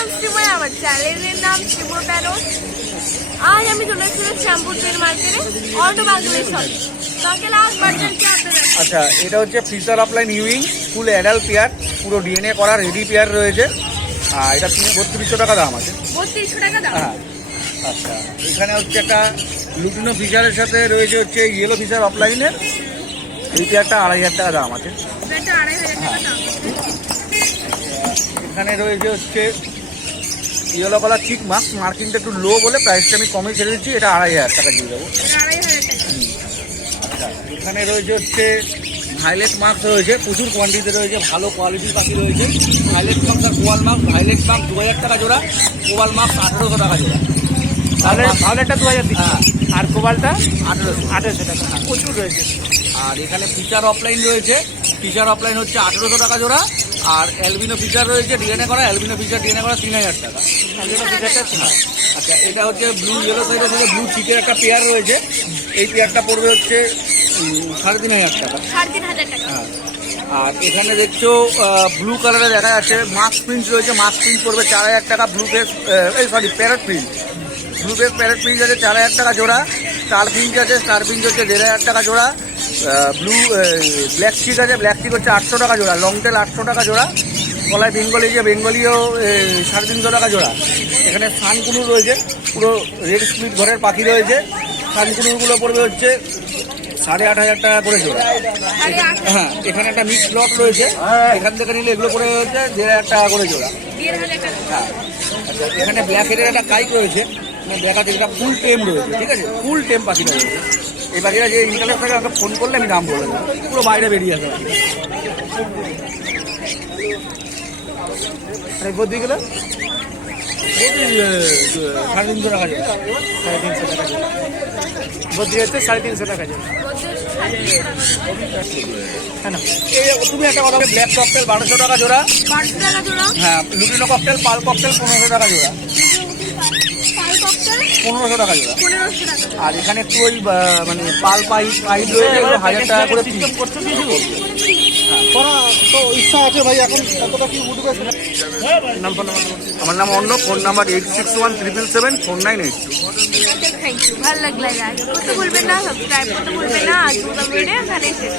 নাম শ্রীময় আমার চ্যানেলের নাম শ্রীম প্যারোস আজ আমি চলে এসেছিলাম শ্যামপুরের মার্কেটে অটো বাংলাদেশ আপনাদের আচ্ছা এটা হচ্ছে ফিচার অফলাইন ইউইং ফুল অ্যাডাল্ট পেয়ার পুরো ডিএনএ করা রেডি পেয়ার রয়েছে। আর এটা বত্রিশশো টাকা দাম আছে। বত্রিশশো টাকা দাম। হ্যাঁ আচ্ছা এখানে হচ্ছে একটা লুটিনো ফিচারের সাথে রয়েছে হচ্ছে ইয়েলো ফিচার অফলাইনের এই পেয়ারটা আড়াই হাজার টাকা দাম আছে। দাম। এখানে রয়েছে হচ্ছে ইয়েলো কালার চিক মার্ক মার্কিংটা একটু লো বলে প্রাইসটা আমি কমে ছেড়ে দিচ্ছি এটা আড়াই হাজার টাকা দিয়ে দেবো। টাকা। আচ্ছা এখানে রয়েছে হচ্ছে ভাইলেট মার্কস রয়েছে প্রচুর কোয়ান্টিটি রয়েছে ভালো কোয়ালিটির পাখি রয়েছে। ভাইলেট মার্কস আর কোয়াল মার্কস ভাইলেট মাস্ক দু হাজার টাকা জোড়া কোয়াল মার্কস আঠেরোশো টাকা জোড়া। তাহলে তাহলেটা দু হাজার হ্যাঁ। আর কোবালটা আঠেরোশো। আঠেরোশো টাকা। প্রচুর রয়েছে। আর এখানে ফিচার অফলাইন রয়েছে ফিচার অফলাইন হচ্ছে আঠেরোশো টাকা জোড়া। আর অ্যালবিনো ফিচার রয়েছে ডিএনএ করা অ্যালবিনো ফিচার ডিএনএ করা তিন হাজার টাকা। হ্যাঁ। আচ্ছা এটা হচ্ছে ব্লু ইয়েলো সাইডের সাথে ব্লু চিকের একটা পেয়ার রয়েছে। এই পেয়ারটা পড়বে হচ্ছে সাড়ে তিন হাজার টাকা। সাড়ে তিন হাজার টাকা। হ্যাঁ। আর এখানে দেখছ ব্লু কালারে দেখা যাচ্ছে মাস্ক প্রিন্ট রয়েছে মাস্ক প্রিন্ট পড়বে চার হাজার টাকা ব্লু ফেস এই sorry parrot print blue face parrot print আছে চার হাজার টাকা জোড়া স্টার প্রিন্ট আছে স্টার প্রিন্ট হচ্ছে দেড় হাজার টাকা জোড়া। ব্লু ব্ল্যাক চিক আছে ব্ল্যাক চিক হচ্ছে আটশো টাকা জোড়া লং টেল আটশো টাকা জোড়া কলায় বেঙ্গলি যে বেঙ্গলিও সাড়ে তিনশো টাকা জোড়া। এখানে সানকুনুর রয়েছে, পুরো রেড স্পিড ঘরের পাখি রয়েছে সানকুনুরগুলো পড়বে হচ্ছে সাড়ে আট হাজার টাকা করে জোড়া। হ্যাঁ এখানে একটা মিক্স লট রয়েছে, এখান থেকে নিলে এগুলো করে হচ্ছে দেড় হাজার টাকা করে জোড়া। হ্যাঁ আচ্ছা এখানে ব্ল্যাক হেডের একটা কাইক রয়েছে ব্ল্যাক আছে যেটা ফুল টেম রয়েছে, ঠিক আছে? ফুল টেম পাখি রয়েছে। এই পাখিটা যে ইন্টারনেট থেকে আমাকে ফোন করলে আমি নাম বলে দেবো। পুরো বাইরে বেরিয়ে আসবে। এই বদ্রিগুলো ওটি, সাড়ে তিনশো টাকা জোড়া। সাড়ে তিনশো টাকা জোড়া। বদ্রি হচ্ছে সাড়ে তিনশো টাকা হ্যাঁ এই তুমি একটা কথা ব্ল্যাক ককটেল বারোশো টাকা জোড়া। হ্যাঁ লুটিনো ককটেল পাল ককটেল পনেরোশো টাকা জোড়া। পনেরোশো টাকা জোড়া। আর এখানে একটু ওই মানে পাল পাইপ পাইপ রয়েছে হাজার টাকা করে পিস সিস্টেম করতে দিয়েছি করা তো ইচ্ছা আছে ভাই এখন এতটা কি উঠবে নাম ফোন নাম্বার আমার নাম অন্য phone number eight six one triple seven four nine eight. Thank you ভালো লাগল গাইস করতে না? সাবস্ক্রাইব করতে ভুলবেন না? আজ ভিডিও এখানেই শেষ